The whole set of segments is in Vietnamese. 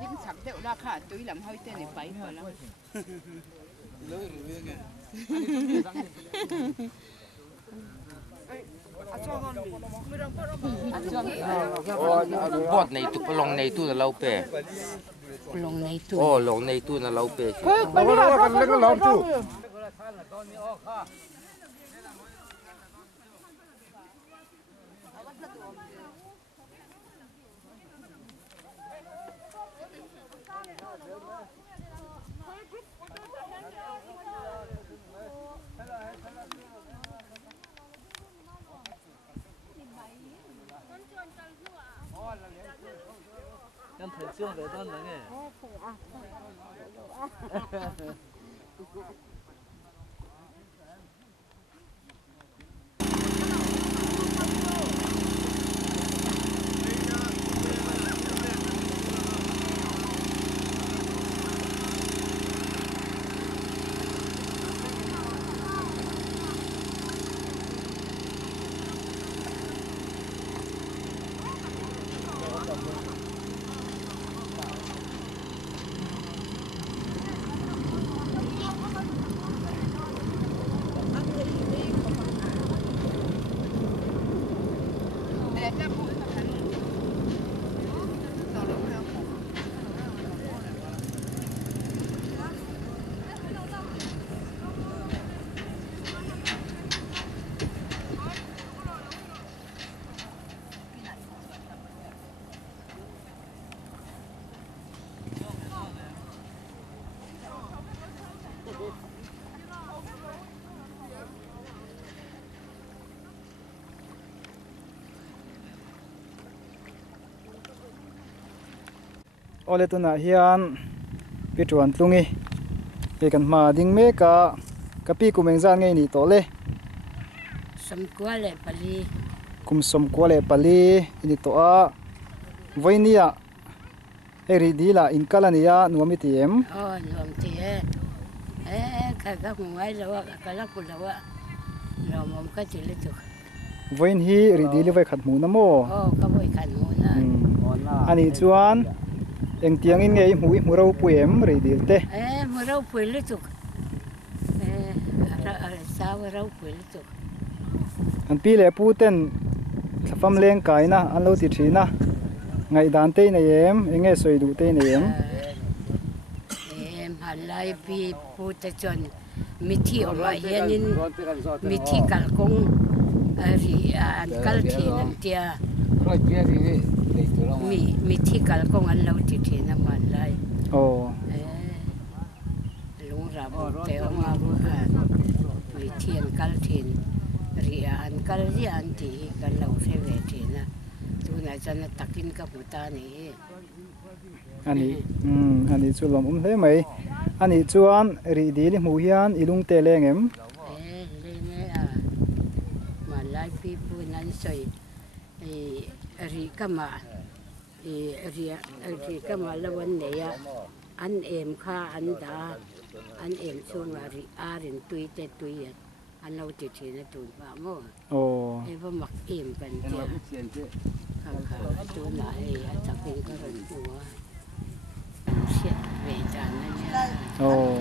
Dính sẵn theo ra khá túi làm hơi tên này phải rồi lắm. Bọt này tụ lòng này tụ là lâu bè. Lòng này tụ. Ồ lòng này tụ là lâu bè. Em thấy xương về thân đấy nghe. Ole tuna hian pitruan tlungi kan ma ding me ka pi kumeng zan ngei ni to le Somkwale pali. kum som kwale pali ini to a voinia Rihdila in kalania nuami tiem Oh, nuam tie. Kaga ngai lawa kala kulawa. Nomom ka chile tu. voin hi Rihdili vai khat mu na mo Oh, ka voi kan mo na. ani chuan eng tiang in ngei hui muro puem Rihdil te Murau puli tu. Sawa rau puli tu. an pi le pu ten thafam leng kaina an lo ti thina ngai dan te na yem enge soi du te na yem Halai pi puta chon mithi oma hianin mithi kalkong ari an kalthi nam tia mithi kalkong an lo ti thina malai oh lung ra bo te oma bu mithi an kalthin ri an kal ri an ti kan lo se ve thina tu na chan takin ka puta ni ani chu lom hle mai ani chuan Rihdil mu hian ilung te lengem le ne malai pi pu nan soi ri kama ri kama lawan ne ya an em kha an da an em chung ri arin tui te tui an lo ti thi na tu ba mo oh e ba mak em kan tia kha tu na ta pin ka ran tu về tràn oh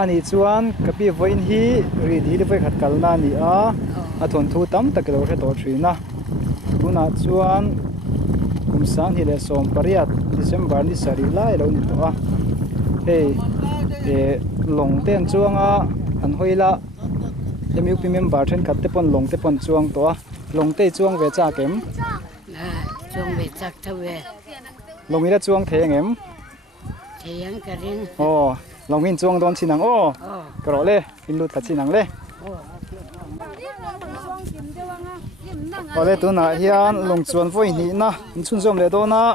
ani chuan kapi voin hi Rihdil vai khat kalna ni a thon thu tam tak lo re to thina tuna chuan kumsang hi le som pariat December ni sari lai lo ni to a long ten chuanga an hoila MUP member then khat te pon long te pon chuang to a long te chuang ve cha kem chuang về chắc thâu về long ila chuang theng em theyang ka rin oh long hin chuang don chinang oh cỏ lê in lụt thật chi nắng lê ở đây tôi nói hiện lồng chuồn voi nhị na chun zoom lệ đó na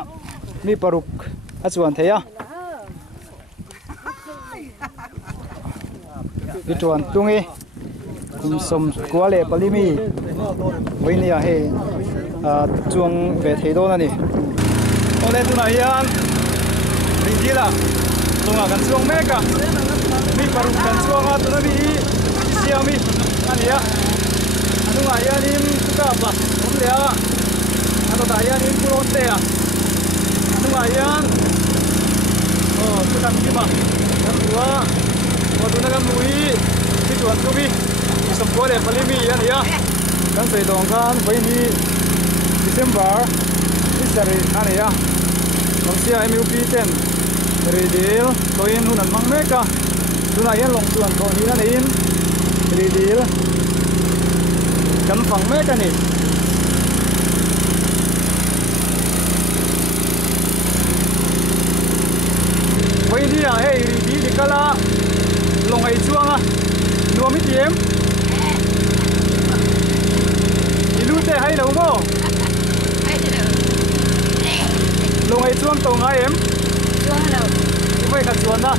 mi paruk à chuồn thế à đi chuồn tung đi cùng sum qua lệ bali mi voi nhị à he chuông về thế đó nè ở đây tôi nói hiện Rihdil là lồng à gần chuông mẹ cả mi paruk gần chuông à tôi nói bị Xiaomi anh nhỉ anu ayah ni suka apa? Dia atau ayah ni pulau teh. Anu ayah, oh suka apa? Yang dua, waktu nak mui, di tuan tu bi, semua deh paling bi ya. Kan saya dongkan, ini Desember, ini seri anu ya. Vangchhia MUP 10, Rihdil, koin nunan mang mereka. Tuan ayah long tuan kau ni nanin, Rihdil. Kan phẳng mét cái này vậy đi à hey đi cái là lồng ấy chuông à nuôi mấy em đi lú tê hay đâu mô lồng ấy chuông tàu ngay em chuông đâu vậy cả chuông đó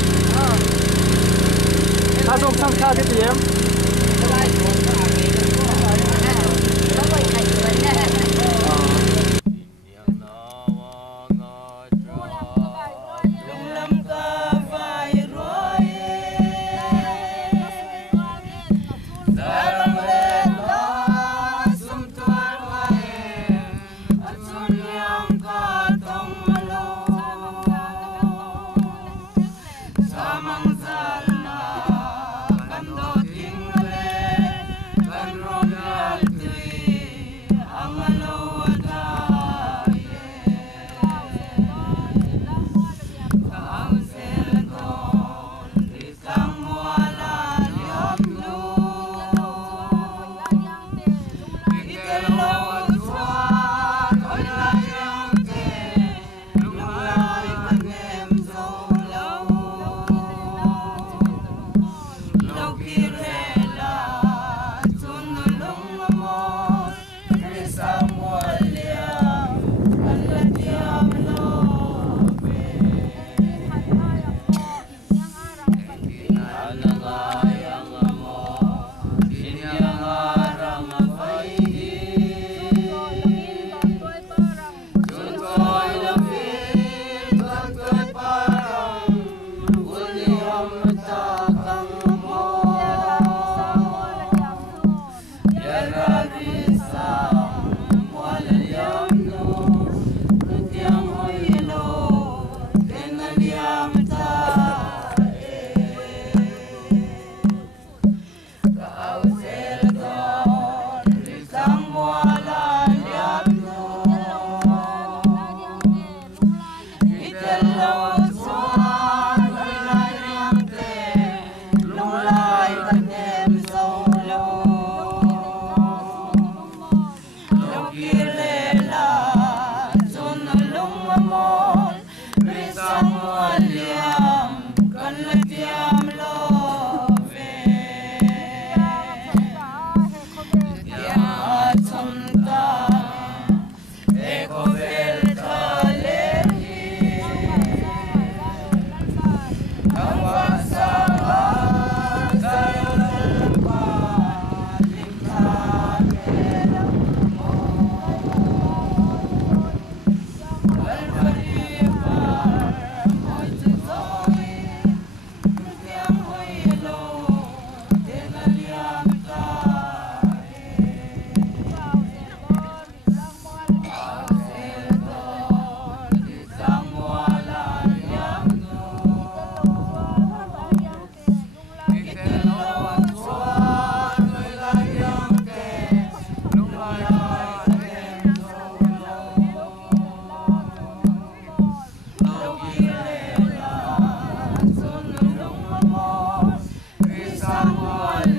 ta dùng sang xa cái em Someone